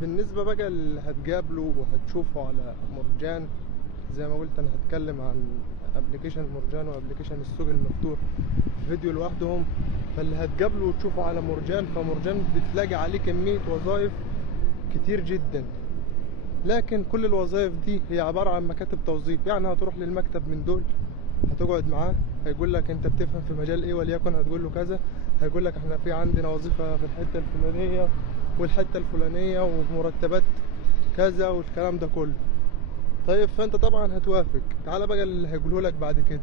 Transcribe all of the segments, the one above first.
بالنسبة بقى اللي هتقابله وهتشوفه على مرجان، زي ما قلت انا هتكلم عن ابلكيشن مرجان وابلكيشن السوق المفتوح في فيديو لوحدهم. فاللي هتقابله وتشوفه على مرجان، فمرجان بتلاقي عليه كمية وظائف كتير جدا، لكن كل الوظائف دي هي عبارة عن مكاتب توظيف. يعني هتروح للمكتب من دول، هتقعد معاه، هيقول لك انت بتفهم في مجال ايه، وليكن هتقول له كذا، هيقول لك احنا في عندنا وظيفة في الحتة الفلانية والحتة الفلانية وبمرتبات كذا والكلام ده كله. طيب فانت طبعا هتوافق. تعالى بقى اللي هيقوله لك بعد كده،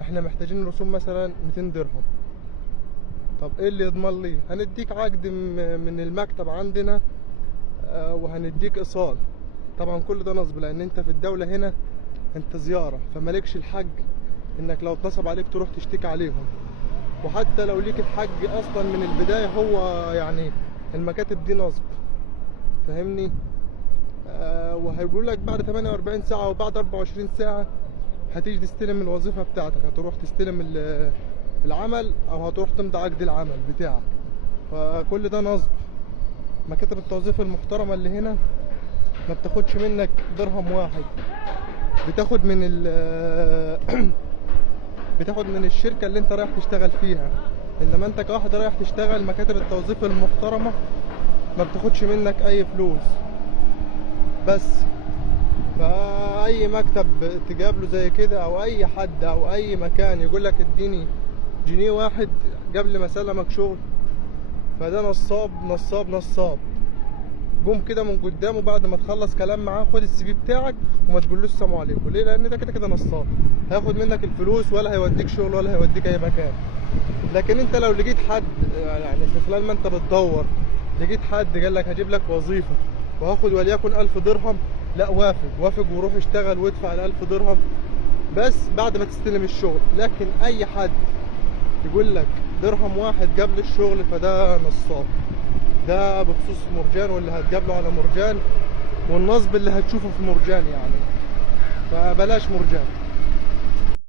احنا محتاجين رسوم مثلا 200 درهم. طب ايه اللي يضمن لي؟ هنديك عقد من المكتب عندنا، وهنديك ايصال. طبعا كل ده نصب، لان انت في الدولة هنا انت زيارة، فمالكش الحق انك لو اتنصب عليك تروح تشتكي عليهم. وحتى لو ليك الحق اصلا من البداية، هو يعني المكاتب دي نصب، فاهمني؟ وهيقول لك بعد 48 ساعة وبعد 24 ساعة هتيجي تستلم الوظيفة بتاعتك، هتروح تستلم العمل او هتروح تمضي عقد العمل بتاعك. فكل ده نصب. مكاتب التوظيف المحترمة اللي هنا ما بتاخدش منك درهم واحد، بتاخد من بتاخد من الشركة اللي انت رايح تشتغل فيها. انما انت كواحد رايح تشتغل، مكاتب التوظيف المحترمة ما بتاخدش منك اي فلوس. بس فاي مكتب تقابله زي كده، او اي حد او اي مكان يقول لك اديني جنيه واحد قبل ما اسلمك شغل، فده نصاب نصاب نصاب. قوم كده من قدامه بعد ما تخلص كلام معاه، خد السي في بتاعك وما تقولوش السلام عليكم. ليه؟ لان ده كده كده نصاب، هياخد منك الفلوس ولا هيوديك شغل ولا هيوديك اي مكان. لكن انت لو لقيت حد، يعني في خلال ما انت بتدور لقيت حد قال لك هجيب لك وظيفه وهاخد وليكن 1000 درهم، لا وافق وروح اشتغل وادفع ال1000 درهم بس بعد ما تستلم الشغل. لكن اي حد يقول لك درهم واحد قبل الشغل فده نصاب. ده بخصوص مرجان واللي هتقابله على مرجان والنصب اللي هتشوفه في مرجان يعني. فبلاش مرجان.